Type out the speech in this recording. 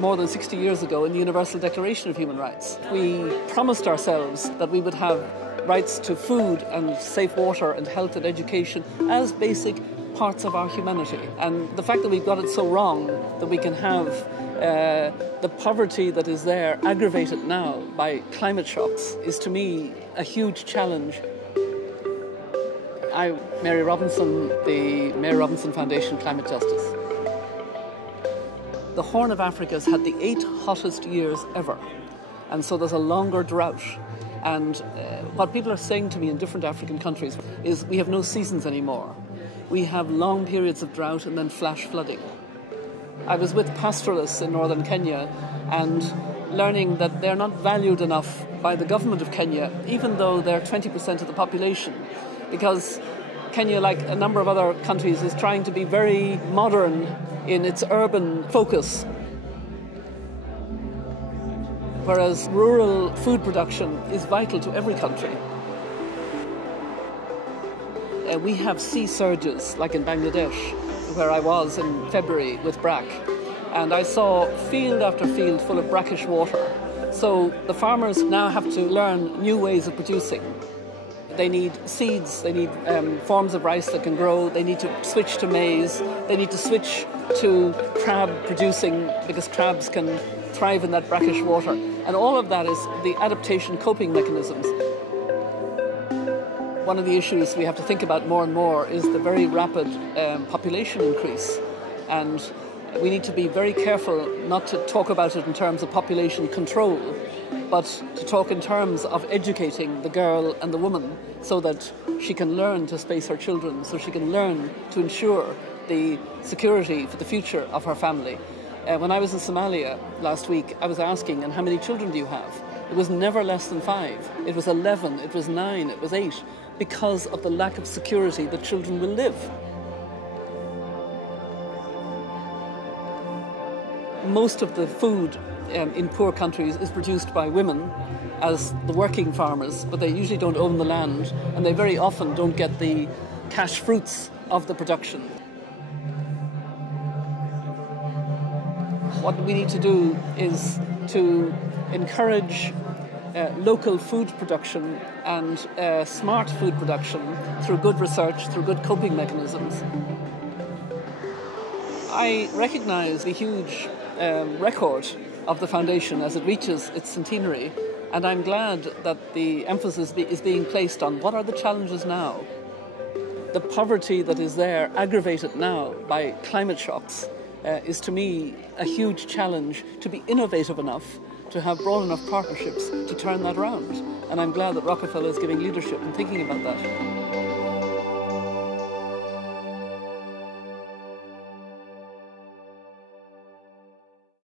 more than 60 years ago in the Universal Declaration of Human Rights. We promised ourselves that we would have rights to food and safe water and health and education as basic parts of our humanity. And the fact that we've got it so wrong that we can have the poverty that is there aggravated now by climate shocks is, to me, a huge challenge. I'm Mary Robinson, the Mary Robinson Foundation Climate Justice. The Horn of Africa has had the 8 hottest years ever, and so there's a longer drought. And what people are saying to me in different African countries is we have no seasons anymore. We have long periods of drought and then flash flooding. I was with pastoralists in northern Kenya and learning that they're not valued enough by the government of Kenya, even though they're 20% of the population, because Kenya, like a number of other countries, is trying to be very modern in its urban focus, whereas rural food production is vital to every country. We have sea surges, like in Bangladesh, where I was in February with BRAC, and I saw field after field full of brackish water. So the farmers now have to learn new ways of producing. They need seeds, they need forms of rice that can grow, they need to switch to maize, they need to switch to crab producing because crabs can thrive in that brackish water. And all of that is the adaptation coping mechanisms. One of the issues we have to think about more and more is the very rapid population increase. And we need to be very careful not to talk about it in terms of population control, but to talk in terms of educating the girl and the woman so that she can learn to space her children, so she can learn to ensure the security for the future of her family. When I was in Somalia last week, I was asking, and how many children do you have? It was never less than 5. It was 11, it was 9, it was 8, because of the lack of security that children will live. Most of the food in poor countries is produced by women as the working farmers, but they usually don't own the land, and they very often don't get the cash fruits of the production. What we need to do is to encourage local food production and smart food production through good research, through good coping mechanisms. I recognise the huge record of the foundation as it reaches its centenary, and I'm glad that the emphasis is being placed on what are the challenges now. The poverty that is there, aggravated now by climate shocks, is to me a huge challenge to be innovative enough to have broad enough partnerships to turn that around. And I'm glad that Rockefeller is giving leadership and thinking about that.